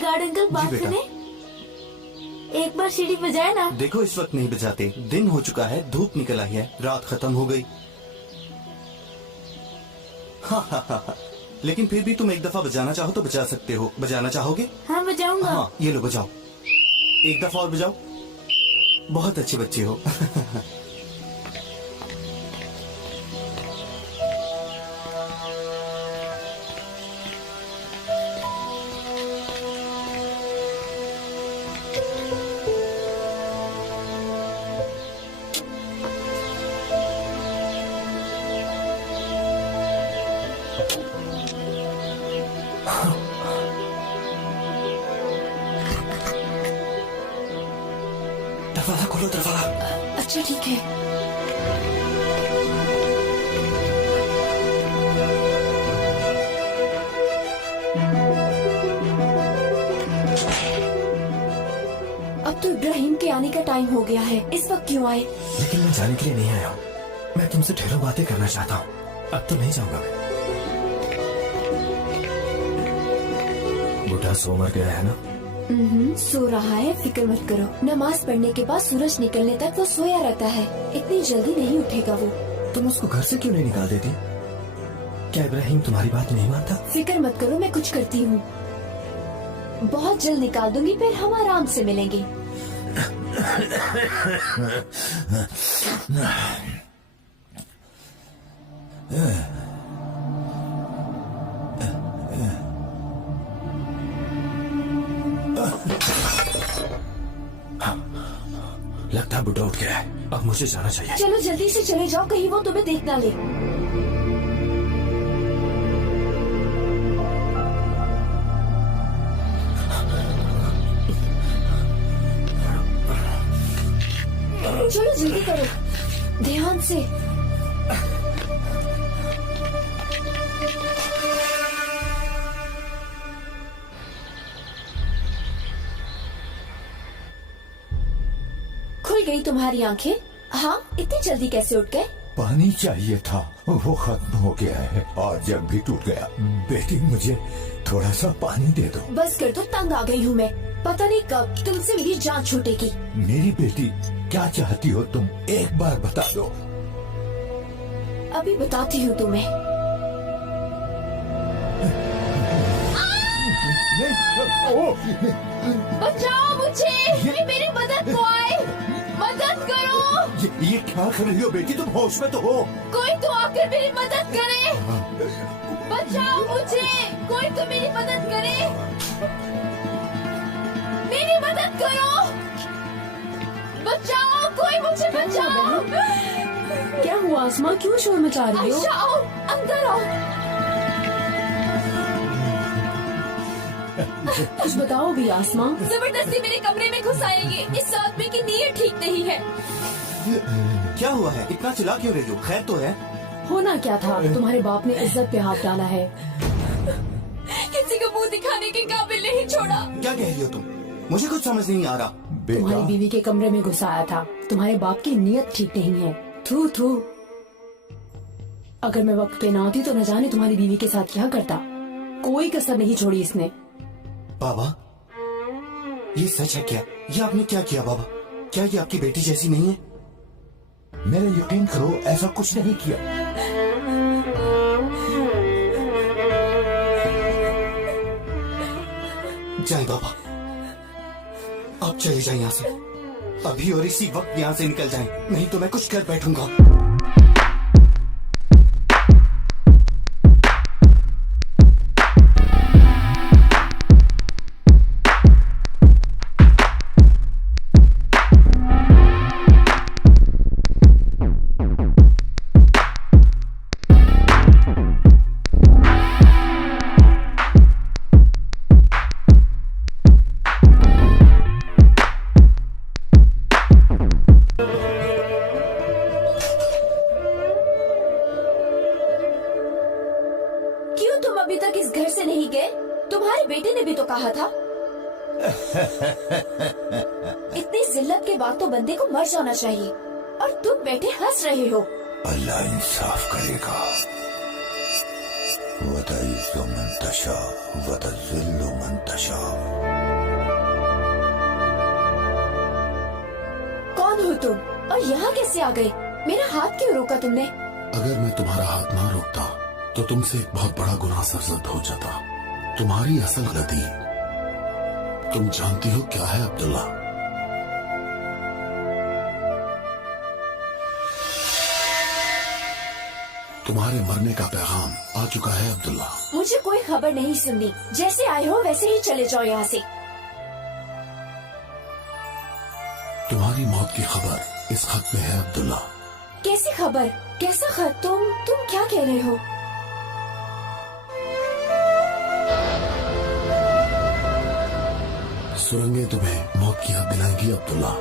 Guard uncle बात बेटा। सुने, एक बार सीढ़ी बजाए ना। देखो इस वक्त नहीं बजाते, दिन हो चुका है, धूप निकल आई है, रात खत्म हो गई। हाँ। लेकिन फिर भी तुम एक दफा बजाना चाहो तो बजा सकते हो। बजाना चाहोगे? हाँ बजाऊंगा। हाँ ये लो बजाओ, एक दफा और बजाओ। बहुत अच्छे बच्चे हो। दरवाजा खोलो, दरवाजा। अच्छा ठीक है। अब तो इब्राहिम के आने का टाइम हो गया है, इस वक्त क्यों आए? लेकिन मैं जाने के लिए नहीं आया हूँ, मैं तुमसे ढेरों बातें करना चाहता हूँ। अब तो नहीं जाऊंगा मैं। बूढ़ा सो मर गया है ना? सो रहा है, फिक्र मत करो। नमाज पढ़ने के बाद सूरज निकलने तक वो सोया रहता है, इतनी जल्दी नहीं उठेगा वो। तुम उसको घर से क्यों नहीं निकाल देती? क्या इब्राहिम तुम्हारी बात नहीं मानता? फिक्र मत करो, मैं कुछ करती हूँ, बहुत जल्द निकाल दूंगी, फिर हम आराम से मिलेंगे। लगता है बुढ़ा उठ गया है, अब मुझे जाना चाहिए। चलो जल्दी से चले जाओ, कहीं वो तुम्हें देख ना ले। चलो जल्दी करो, ध्यान से। खुल गई तुम्हारी आंखें? हाँ, इतनी जल्दी कैसे उठ गए? पानी चाहिए था, वो खत्म हो गया है और जग भी टूट गया। बेटी मुझे थोड़ा सा पानी दे दो। बस कर दो, तंग आ गई हूँ मैं, पता नहीं कब तुमसे मेरी जान छूटेगी। मेरी बेटी क्या चाहती हो तुम, एक बार बता दो। अभी बताती हूँ तुम्हें। बचाओ मुझे, ये मेरी मदद को आए, मदद करो। ये क्या कर रही हो बेटी, तुम होश में तो हो? कोई तो आकर मेरी मदद करे, बचाओ मुझे, कोई तो मेरी मदद करे, मेरी मदद करो, बचाओ, कोई मुझे बचाओ। क्या हुआ आसमा, क्यों शोर मचा रही हो? अच्छा आओ, अंदर आओ। कुछ बताओ भी आसमा। जबरदस्ती मेरे कमरे में घुस आएंगे, इस आदमी की नीयत ठीक नहीं है। क्या हुआ है, इतना चिल्ला क्यों रही हो? खैर तो है? होना क्या था, तुम्हारे बाप ने इज्जत पे हाथ डाला है। किसी को मुंह दिखाने के काबिल नहीं छोड़ा। क्या कह रही हो तुम? मुझे कुछ समझ नहीं आ रहा। तुम्हारी बेटा बीवी के कमरे में घुसाया था, तुम्हारे बाप की नीयत ठीक नहीं है। थू थू, अगर मैं वक्त पे ना आती तो न जाने तुम्हारी बीवी के साथ क्या करता। कोई कसर नहीं छोड़ी इसने। बाबा ये सच है क्या? ये आपने क्या किया बाबा? क्या ये आपकी बेटी जैसी नहीं है? मेरा यकीन करो, ऐसा कुछ नहीं किया। जाए बाबा, आप चले जाए यहाँ से अभी, और इसी वक्त यहाँ से निकल जाएं, नहीं तो मैं कुछ कर बैठूंगा। अभी तक इस घर से नहीं गए? तुम्हारे बेटे ने भी तो कहा था। इतनी जिल्लत के बाद तो बंदे को मर जाना चाहिए, और तुम बैठे हंस रहे हो। अल्लाह इंसाफ करेगा। वतइज़्ज़ु मन तशा वतज़िल्लु मन तशा। कौन हो तुम और यहाँ कैसे आ गए? मेरा हाथ क्यों रोका तुमने? अगर मैं तुम्हारा हाथ ना रोकता तो तुमसे एक बहुत बड़ा गुनाह सरजद हो जाता। तुम्हारी असल गलती तुम जानती हो क्या है अब्दुल्ला? तुम्हारे मरने का पैगाम आ चुका है अब्दुल्ला। मुझे कोई खबर नहीं सुननी। जैसे आए हो वैसे ही चले जाओ यहाँ से। तुम्हारी मौत की खबर इस खत में है अब्दुल्ला। कैसी खबर? कैसा खत? तुम क्या कह रहे हो? सुरंगें तुम्हें मौत की याद दिलाएंगी अब्दुल्ला।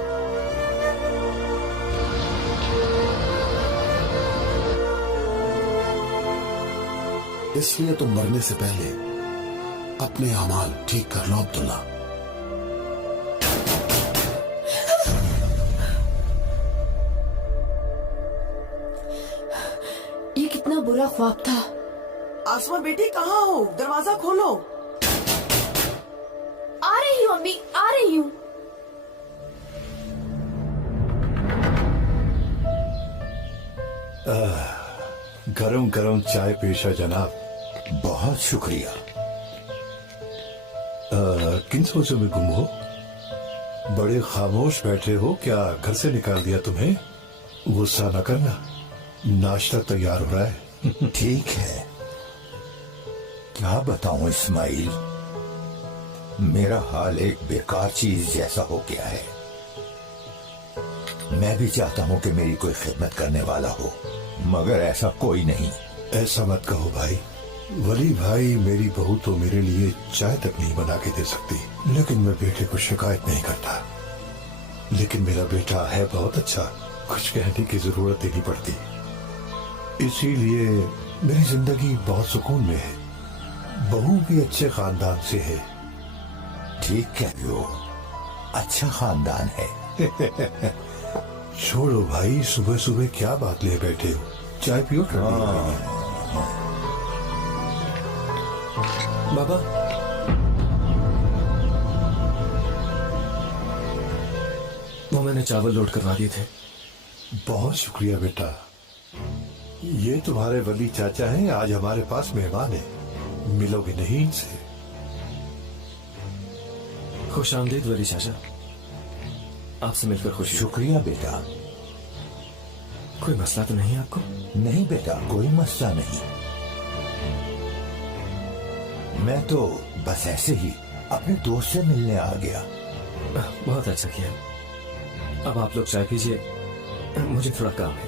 इसलिए तुम मरने से पहले अपने अमाल ठीक कर लो अब्दुल्ला। ये कितना बुरा ख्वाब था। आसमा बेटी कहाँ हो? दरवाजा खोलो। आ रही हूँ अम्मी, आ रही हूँ। गरम गरम चाय पेशा जनाब। बहुत शुक्रिया। किन सोचों में गुम हो? बड़े खामोश बैठे हो, क्या घर से निकाल दिया तुम्हें? गुस्सा न करना, नाश्ता तैयार हो रहा है। ठीक है, क्या बताऊं इस्माइल, मेरा हाल एक बेकार चीज जैसा हो गया है। मैं भी चाहता हूं कि मेरी कोई खिदमत करने वाला हो, मगर ऐसा कोई नहीं। ऐसा मत कहो भाई। वली भाई, मेरी बहू तो मेरे लिए चाय तक नहीं बना के दे सकती, लेकिन मैं बेटे को शिकायत नहीं करता। लेकिन मेरा बेटा है बहुत अच्छा, कुछ कहने की जरूरत ही नहीं पड़ती। इसीलिए मेरी जिंदगी बहुत सुकून में है। बहू भी अच्छे खानदान से है। ठीक कह रहे हो, अच्छा खानदान है। छोड़ो भाई, सुबह सुबह क्या बात ले बैठे हो? चाय पियो ठंडी। बाबा, वो मैंने चावल लोड करवा दिए थे। बहुत शुक्रिया बेटा। ये तुम्हारे वली चाचा हैं, आज हमारे पास मेहमान है, मिलोगे नहीं इनसे? खुश आमदीद वली चाचा, आपसे मिलकर खुशी। शुक्रिया बेटा। कोई मसला तो नहीं आपको? नहीं बेटा, कोई मसला नहीं। मैं तो बस ऐसे ही अपने दोस्त से मिलने आ गया। बहुत अच्छा किया। अब आप लोग चाय पीजिए, मुझे थोड़ा काम है।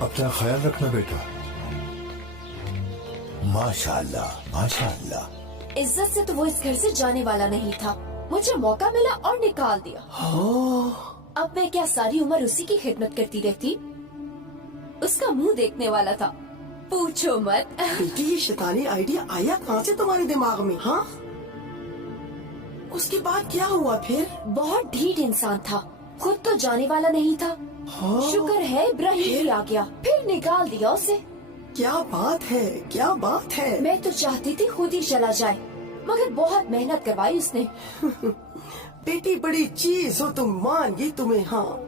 अपना ख्याल रखना बेटा। माशाअल्लाह माशाअल्लाह। इज्जत से तो वो इस घर से जाने वाला नहीं था। मुझे मौका मिला और निकाल दिया। अब मैं क्या सारी उम्र उसी की खिदमत करती रहती? उसका मुंह देखने वाला था, पूछो मत। बेटी, ये शैतानी आइडिया आया कहाँ से तुम्हारे दिमाग में? हाँ, उसके बाद क्या हुआ फिर? बहुत ढीठ इंसान था, खुद तो जाने वाला नहीं था। शुक्र है इब्राहिम भी आ गया, फिर निकाल दिया उसे। क्या बात है, क्या बात है। मैं तो चाहती थी खुद ही चला जाए, मगर बहुत मेहनत करवाई उसने। बेटी बड़ी चीज हो तुम, मान गई तुम्हें। हाँ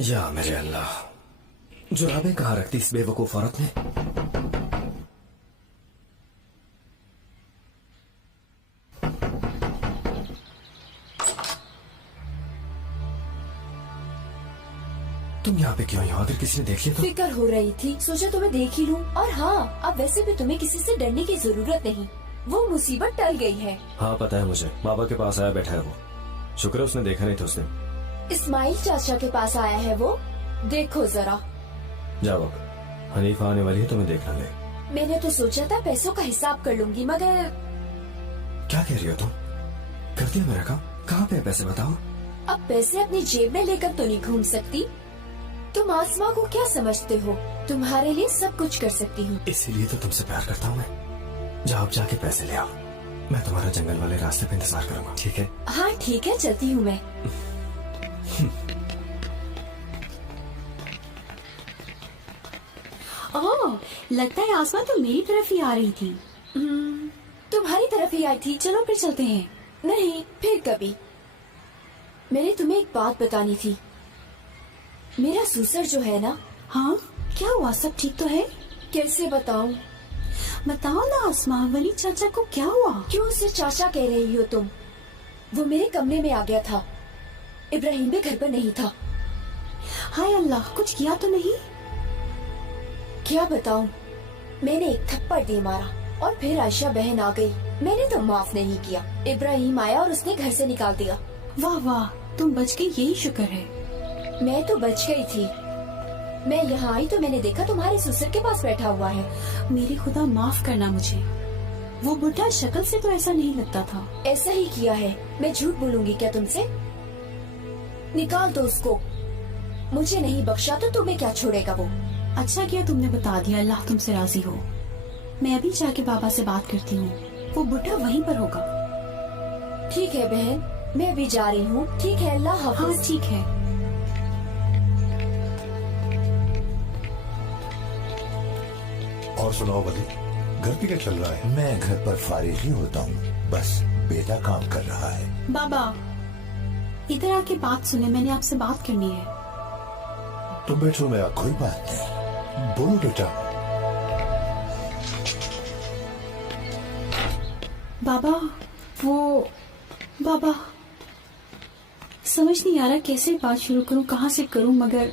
या मेरे अल्लाह, जुराबे कहाँ रखती इस बेवकूफ औरत ने? तुम यहाँ पे क्यों हो? अगर किसी ने देख लिया तो? फिक्र हो रही थी, सोचा तुम्हें देख ही लूं। और हाँ, अब वैसे भी तुम्हें किसी से डरने की जरूरत नहीं, वो मुसीबत टल गई है। हाँ पता है मुझे, बाबा के पास आया बैठा है वो। शुक्र है उसने देखा नहीं था उसने। इस्माइल चाचा के पास आया है वो, देखो जरा। जाओ अब, हनीफा आने वाली है, तुम्हें देखना ले। मैंने तो सोचा था पैसों का हिसाब कर लूंगी, मगर। क्या कह रही हो तुम? कर दिया मेरा काम। कहाँ पे है पैसे बताओ? अब पैसे अपनी जेब में लेकर तो नहीं घूम सकती। तुम आसमा को क्या समझते हो? तुम्हारे लिए सब कुछ कर सकती हूँ। इसीलिए तो तुमसे प्यार करता हूँ मैं। जाओ, जाके पैसे ले आओ। मैं तुम्हारा जंगल वाले रास्ते पे इंतजार करूंगा, ठीक है? हाँ ठीक है, चलती हूँ मैं। ओह, लगता है आसमा तो मेरी तरफ ही आ रही थी। तुम्हारी तरफ ही आई थी। चलो फिर चलते हैं। नहीं, फिर कभी। मैंने तुम्हें एक बात बतानी थी। मेरा सुसर जो है ना। हाँ, क्या हुआ? सब ठीक तो है? कैसे बताऊं? बताओ ना आसमा, वली चाचा को क्या हुआ? क्यों उसे चाचा कह रही हो तुम? वो मेरे कमरे में आ गया था। इब्राहिम भी घर पर नहीं था। हाय अल्लाह, कुछ किया तो नहीं? क्या बताऊं? मैंने एक थप्पड़ दे मारा और फिर आयशा बहन आ गई। मैंने तो माफ नहीं किया। इब्राहिम आया और उसने घर से निकाल दिया। वाह वाह, तुम बच गई, यही शुक्र है। मैं तो बच गई थी। मैं यहाँ आई तो मैंने देखा तुम्हारे ससुर के पास बैठा हुआ है। मेरे खुदा, माफ करना मुझे। वो बुढ़ा शक्ल से तो ऐसा नहीं लगता था। ऐसा ही किया है। मैं झूठ बोलूंगी क्या तुमसे? निकाल दो उसको। मुझे नहीं बख्शा तो तुम्हें क्या छोड़ेगा वो। अच्छा किया तुमने बता दिया, अल्लाह तुमसे राजी हो। मैं अभी जाके बाबा से बात करती हूँ, वो बुढ़ा वहीं पर होगा। ठीक है बहन, मैं अभी जा रही हूँ। ठीक है, अल्लाह हाफ़िज़। हाँ ठीक है। और सुनाओ वली, घर पे क्या चल रहा है? मैं घर पर फारिग ही होता हूँ, बस बेटा काम कर रहा है। बाबा इधर आके बात सुने, मैंने आपसे बात करनी है। तुम बैठो, मैं कोई बात नहीं। बोलो बेटा। बाबा बाबा समझ नहीं आ रहा कैसे बात शुरू करूं, कहाँ से करूं, मगर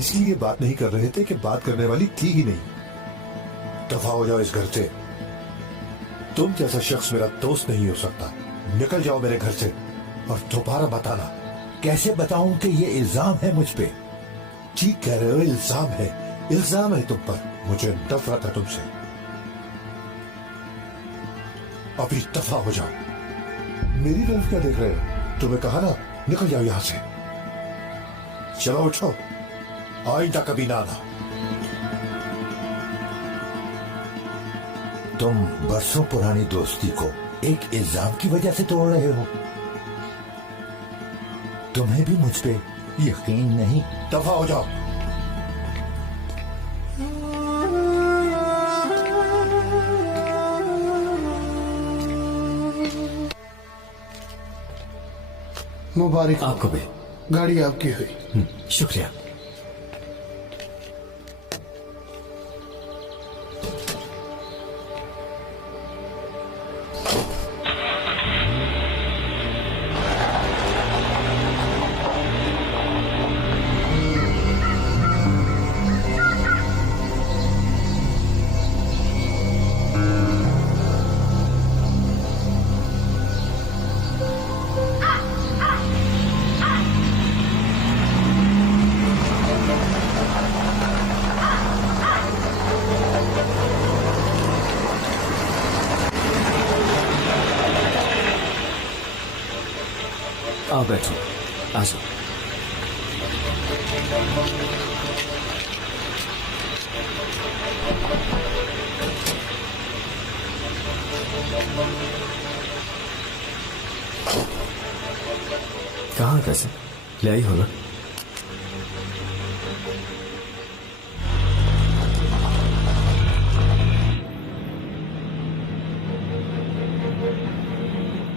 इसलिए बात नहीं कर रहे थे कि बात करने वाली थी ही नहीं। दफा हो जाओ इस घर से। तुम जैसा शख्स मेरा दोस्त नहीं हो सकता। निकल जाओ मेरे घर से और दोबारा बताना। कैसे बताऊं कि ये इल्जाम है मुझ पे? ठीक कह रहे हो, इल्जाम है तुम पर। मुझे नफरत है तुमसे। अभी दफा हो जाओ। मेरी तरफ क्या देख रहे हो? तुम्हें कहा ना, निकल जाओ यहां से। चलो उठो, आइंदा कभी ना आना। तुम बरसों पुरानी दोस्ती को एक इल्जाम की वजह से तोड़ रहे हो। तुम्हें भी मुझ पे यकीन नहीं? दफा हो जाओ। मुबारक आपको भी। गाड़ी आपकी हुई। शुक्रिया। आओ बैठो, आ जाओ। कहाँ कैसे ले आई हो ना?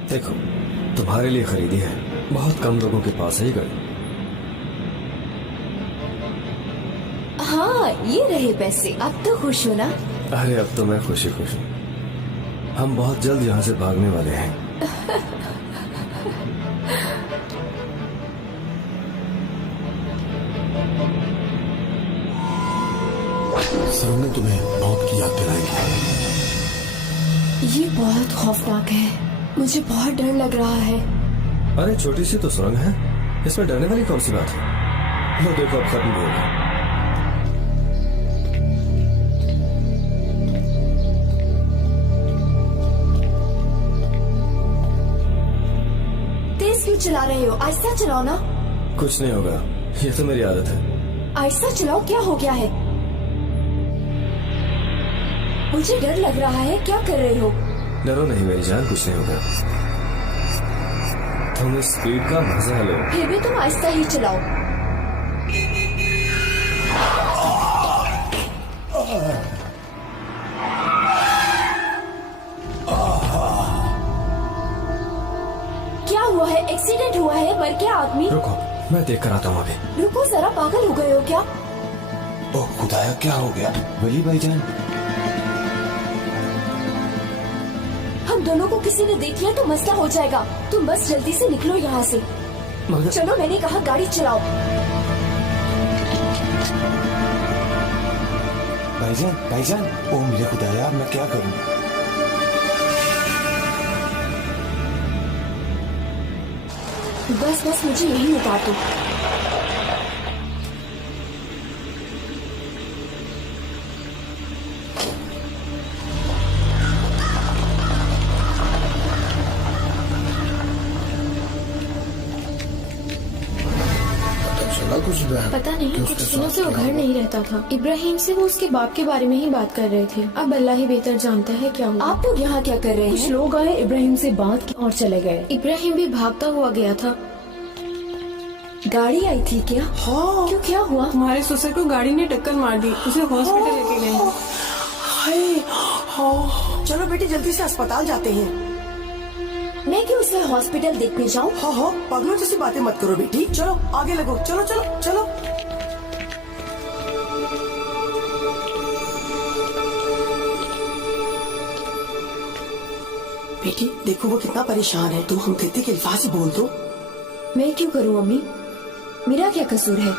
देखो, तुम्हारे लिए खरीदी है। बहुत कम लोगों के पास है ये गाड़ी। हाँ, ये रहे पैसे। अब तो खुश हो ना? अरे अब तो मैं खुश हूँ। हम बहुत जल्द यहाँ से भागने वाले हैं। सर ने तुम्हें मौत की याद दिलाई है। ये बहुत खौफनाक है। मुझे बहुत डर लग रहा है। अरे छोटी सी तो सुरंग है, इसमें डरने वाली कौन सी बात है? वो देखो अब खत्म भी होगा। तेज क्यों चला रहे हो? आहिस्ता चलाओ ना। कुछ नहीं होगा, ये तो मेरी आदत है। आहिस्ता चलाओ, क्या हो गया है? मुझे डर लग रहा है, क्या कर रहे हो? डरो नहीं मेरी जान, कुछ नहीं होगा। तुम इस स्पीड का मजा लो। फिर भी तुम आहिस्ता ही चलाओ। क्या हुआ है? एक्सीडेंट हुआ है? मर गया आदमी? रुको, मैं देख कर आता हूँ अभी। रुको जरा, पागल हो गए हो क्या? ओह खुदाया, क्या हो गया? वली भाईजान, हम दोनों को किसी ने देख लिया तो मसला हो जाएगा। तुम बस जल्दी से निकलो यहाँ से। मगर चलो, मैंने कहा गाड़ी चलाओ। भाईजान, भाईजान, ओह मेरे खुदाया, मैं क्या करूं? बस बस, मुझे यही उतार दो। पता नहीं, कुछ दिनों से वो घर नहीं रहता था। इब्राहिम से वो उसके बाप के बारे में ही बात कर रहे थे। अब अल्लाह ही बेहतर जानता है क्या हुआ। आप लोग यहाँ क्या कर रहे कुछ हैं? लोग आए, इब्राहिम से बात की और चले गए। इब्राहिम भी भागता हुआ गया था। गाड़ी आई थी क्या? हाँ। क्यों, क्या हुआ? हमारे ससुर को गाड़ी ने टक्कर मार दी, उसे हॉस्पिटल लेके गए। हाय, हाँ। चलो बेटी, जल्दी से अस्पताल जाते हैं। मैं क्यों उसे हॉस्पिटल देखने जाऊँ? हाँ हाँ, पागलों जैसी बातें मत करो बेटी। चलो आगे लगो, चलो चलो चलो। बेटी देखो, वो कितना परेशान है। तुम हम कहते के अल्फाज ही बोल दो। मैं क्यों करूँ अम्मी? मेरा क्या कसूर है?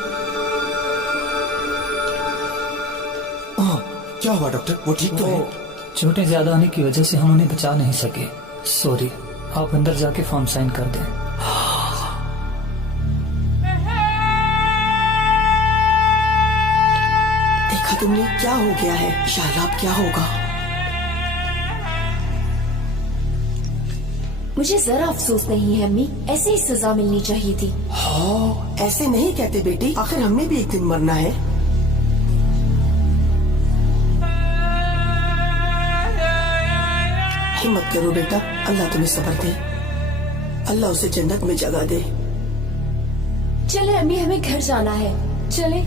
क्या हुआ डॉक्टर? वो ठीक तो है? चोटें ज्यादा होने की वजह से हम उन्हें बचा नहीं सके। सॉरी, आप अंदर जाके फॉर्म साइन कर दें। देखा तुमने, क्या हो गया है? इंशाअल्लाह अब क्या होगा? मुझे जरा अफसोस नहीं है अम्मी, ऐसे ही सजा मिलनी चाहिए थी। हाँ, ऐसे नहीं कहते बेटी, आखिर हमने भी एक दिन मरना है। हिम्मत करो बेटा, अल्लाह तुम्हें सब्र दे। अल्लाह उसे जन्नत में जगह दे। चले अम्मी, हमें घर जाना है, चले।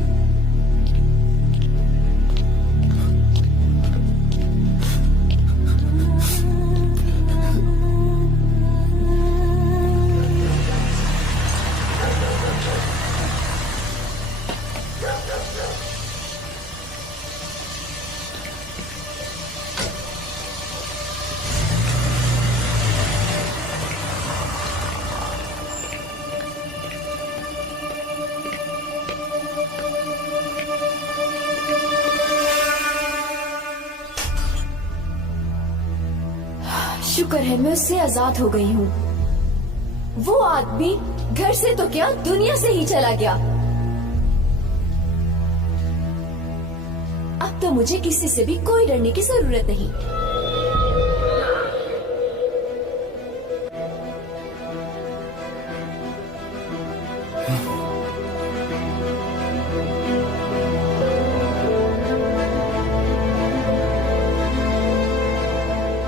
शुक्र है मैं उससे आजाद हो गई हूँ। वो आदमी घर से तो क्या, दुनिया से ही चला गया। अब तो मुझे किसी से भी कोई डरने की जरूरत नहीं।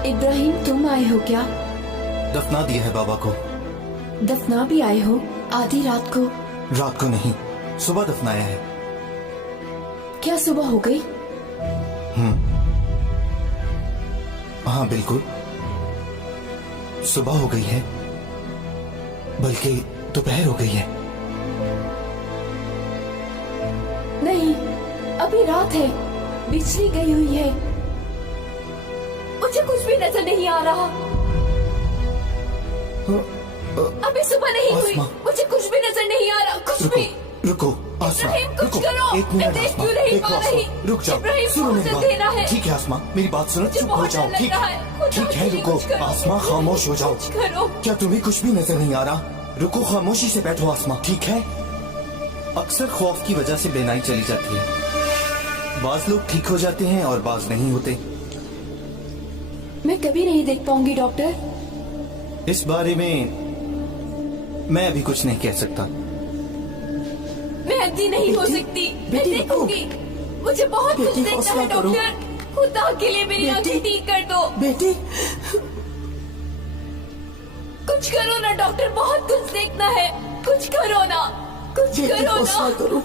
इब्राहिम, तुम आए हो क्या? दफना दिया है बाबा को। दफना भी आए हो? आधी रात को? रात को नहीं, सुबह दफनाया है। क्या सुबह हो गई? हाँ बिल्कुल, सुबह हो गई है, बल्कि दोपहर हो गई है। नहीं, अभी रात है, बिजली गई हुई है। मुझे कुछ भी नजर नहीं आ रहा। अभी सुबह नहीं हुई, मुझे कुछ भी नजर नहीं आ रहा, कुछ भी। रुको आसमा, इब्राहिम, कुछ रुको करो। एक मिनट मैं आसमा, क्यों नहीं देखो पा आसमा, रही? रुक जाओ, इब्राहिम, सुनो मेरी मुझे देना बात। है। ठीक है आसमा, मेरी बात सुनो, मुझे चुप हो बहुत जाओ। डर ठीक लग रहा है। खुदा ठीक है, के लिए रुको कुछ करो। आसमा, खामोश हो जाओ। कुछ करो। क्या तुम्हें कुछ भी नजर नहीं आ रहा? रुको, खामोशी से बैठो आसमा, ठीक है? अक्सर खौफ की वजह से बेनाई चली जाती है। बाज लोग ठीक हो जाते हैं और बाज नहीं होते। मैं कभी नहीं देख पाऊंगी डॉक्टर। इस बारे में मैं अभी कुछ नहीं कह सकता। मैं अंधी नहीं हो सकती। मैं देखूंगी। मुझे बहुत कुछ बेटी, देखना हौसला है करो। डॉक्टर। खुदा के लिए मेरी बेटी। आंखें ठीक कर दो। बेटी कुछ करो ना डॉक्टर, बहुत कुछ देखना है। कुछ करो ना, कुछ बेटी करो हौसला ना। करो।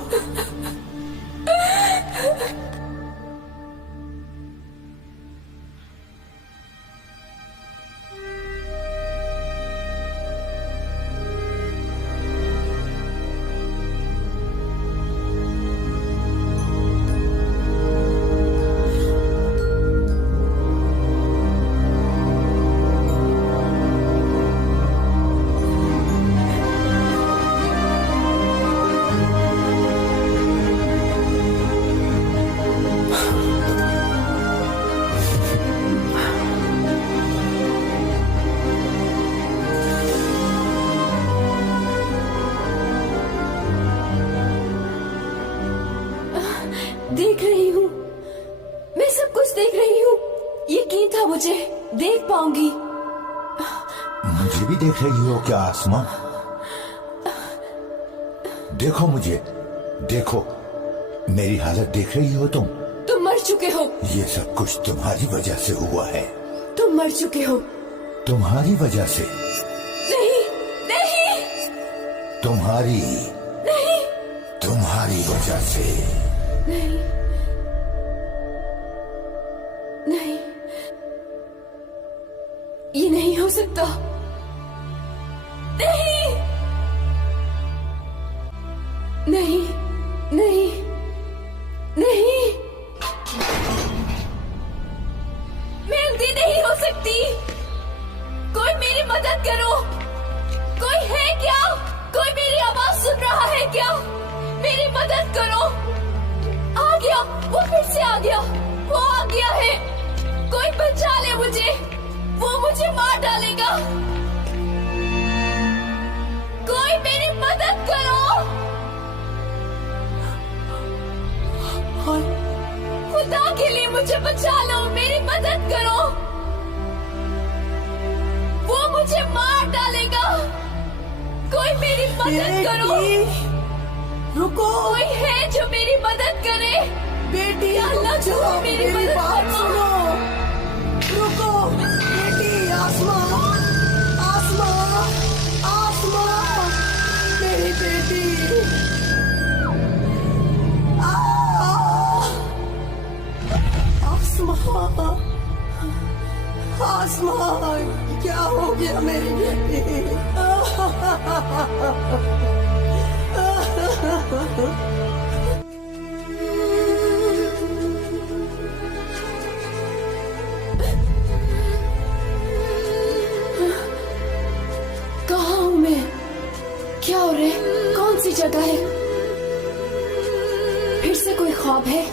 देख रही हूँ, मैं सब कुछ देख रही हूँ। यकीन था मुझे देख पाऊंगी। मुझे भी देख रही हो क्या आसमा? देखो मुझे, देखो मेरी हालत देख रही हो तुम? तुम मर चुके हो। ये सब कुछ तुम्हारी वजह से हुआ है। तुम मर चुके हो। तुम्हारी वजह से। नहीं नहीं तुम्हारी नहीं तुम्हारी वजह से। नहीं नहीं, ये नहीं हो सकता। नहीं नहीं नहीं नहीं, मैं अंधी नहीं हो सकती। कोई मेरी मदद करो। कोई है क्या? कोई मेरी आवाज सुन रहा है क्या? मेरी मदद करो। आ गया, वो फिर से आ गया। वो आ गया है। कोई बचा ले मुझे, वो मुझे मार डालेगा। कोई मेरी मदद करो। खुदा के लिए मुझे बचा लो, मेरी मदद करो। वो मुझे मार डालेगा। कोई मेरी मदद करो। रुको। कोई है जो मेरी मदद करे। बेटी अल्लाह रुक जाओ, मेरी मेरी मदद बात करो। सुनो। रुको बेटी। आसमा आसमा आसमा मेरी बेटी। आसमा आसमा क्या हो गया मेरी बेटी? कहाँ हूँ मैं? क्या हो रहा है? कौन सी जगह है? फिर से कोई ख्वाब है?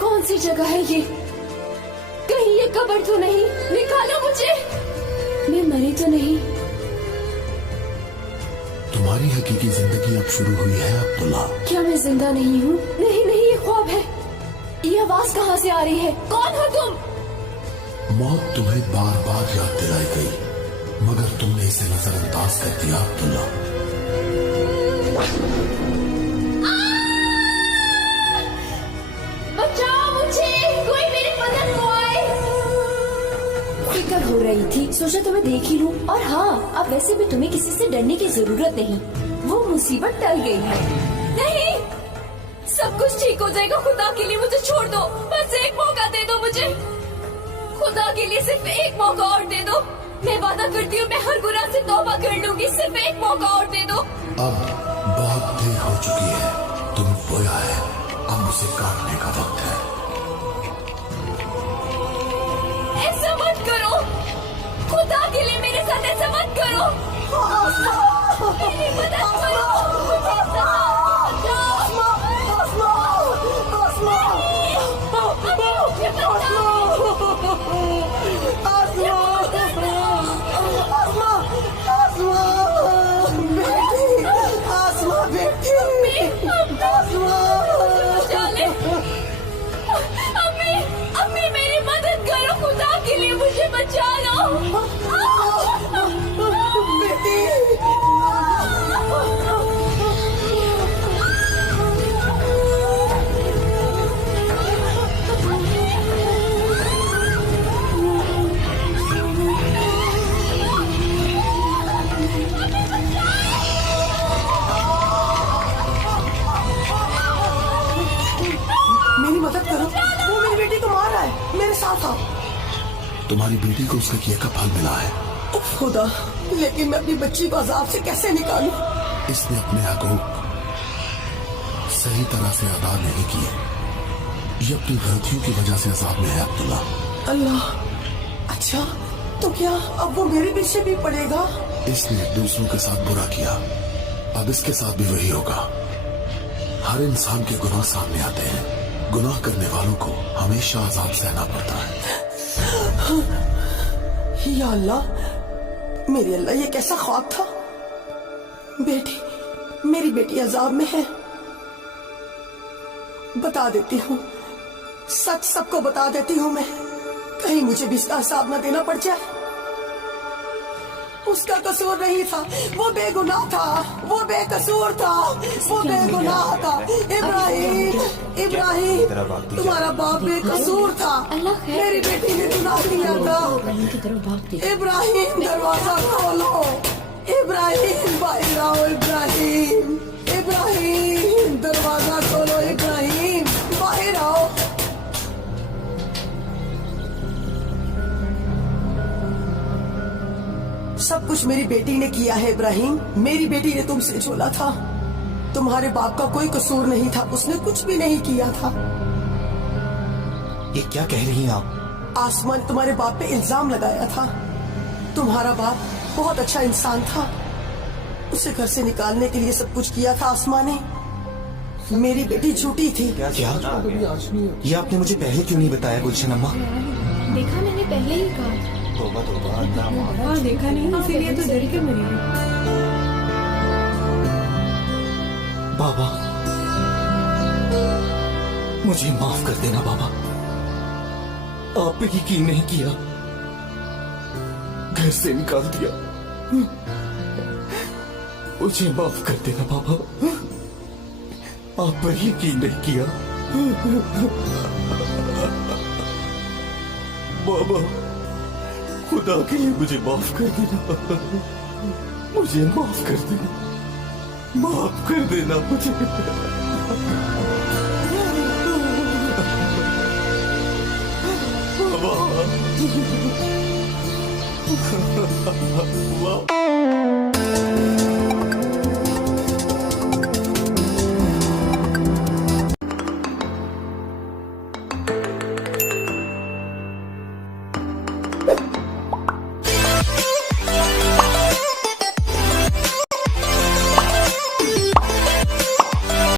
कौन सी जगह है ये? कहीं ये कब्र तो नहीं? निकालो मुझे। मैं मरी तो नहीं? तुम्हारी हकीकी जिंदगी अब शुरू हुई है अब्दुल्ला। क्या मैं जिंदा नहीं हूँ? नहीं नहीं, ये ख्वाब है। ये आवाज कहाँ से आ रही है? कौन हो तुम? मौत तुम्हें बार बार याद दिलाई गई, मगर तुमने इसे नजरअंदाज कर दिया अब्दुल्ला। बचाओ मुझे, कोई मेरी मदद को आए। फिक्र हो रही थी, सोचा तुम्हें देख ही लूं। और हाँ, अब वैसे भी तुम्हें किसी से डरने की जरूरत नहीं। वो मुसीबत टल गई है। नहीं, सब कुछ ठीक हो जाएगा। खुदा के लिए मुझे छोड़ दो। बस एक मौका दे दो मुझे। खुदा के लिए सिर्फ एक मौका और दे दो। मैं वादा करती हूँ, मैं हर गुनाह से तौबा कर लूंगी। सिर्फ एक मौका और दे दो। अब बहुत देर हो चुकी है, तुम बोया है, अब उसे काटने का वक्त है। ऐसा मत करो, खुदा के लिए मेरे साथ ऐसा मत करो। मेरी मदद करो। मुझे आसमा बेटी। मुझे बचा लो। बेटी मेरी मदद करो, वो मेरी बेटी को मार रहा है, मेरे साथ आओ। तुम्हारी बेटी को उसके किए का फल मिला है। उफ खुदा, लेकिन मैं अपनी बच्ची को अजाब से कैसे निकालूं? इसने अपने हकूक सही तरह से अदा नहीं किए। ये अपनी गलतियों की वजह से अजाब में है अब्दुल्ला। अल्लाह, अच्छा तो क्या अब वो मेरे पीछे भी पड़ेगा? इसने दूसरों के साथ बुरा किया, अब इसके साथ भी वही होगा। हर इंसान के गुनाह सामने आते हैं। गुनाह करने वालों को हमेशा अजाब सहना पड़ता है। या अल्लाह, मेरी अल्लाह, ये कैसा ख्वाब था? बेटी, मेरी बेटी अजाब में है। बता देती हूँ, सच सबको बता देती हूँ मैं, कहीं मुझे भी इसका हिसाब न देना पड़ जाए। उसका कसूर नहीं था, वो बेगुनाह था, वो बेकसूर था, वो बेगुनाह था। इब्राहिम, इब्राहिम, तुम्हारा बाप बेकसूर था, मेरी बेटी ने गुनाह किया था। इब्राहिम, दरवाजा खोलो। इब्राहिम, बाहर आओ। इब्राहिम, इब्राहिम, दरवाजा खोलो। इब्राहिम, बाहर आओ। सब कुछ मेरी बेटी ने किया है इब्राहिम, मेरी बेटी ने तुमसे झोला था। तुम्हारे बाप का कोई कसूर नहीं था, उसने कुछ भी नहीं किया था। ये क्या कह रही हैं आप? आसमा ने तुम्हारे बाप पे इल्जाम लगाया था। तुम्हारा बाप बहुत अच्छा इंसान था, उसे घर से निकालने के लिए सब कुछ किया था आसमा ने। मेरी बेटी झूठी थी। क्या ये आपने मुझे पहले क्यों नहीं बताया गुलशन अम्मा? देखा, मैंने पहले ही कहा। तौबा तौबा, अल्लाह माफ। हाँ, देखा नहीं, इसीलिए तो डर के मरी। बाबा, मुझे माफ कर देना बाबा, आप पे यकीन नहीं किया, घर से निकाल दिया। मुझे माफ कर देना बाबा, आप पर यकीन नहीं किया। बाबा, खुदा के लिए मुझे माफ कर देना, मुझे माफ कर देना, माफ कर देना मुझे। बाबा,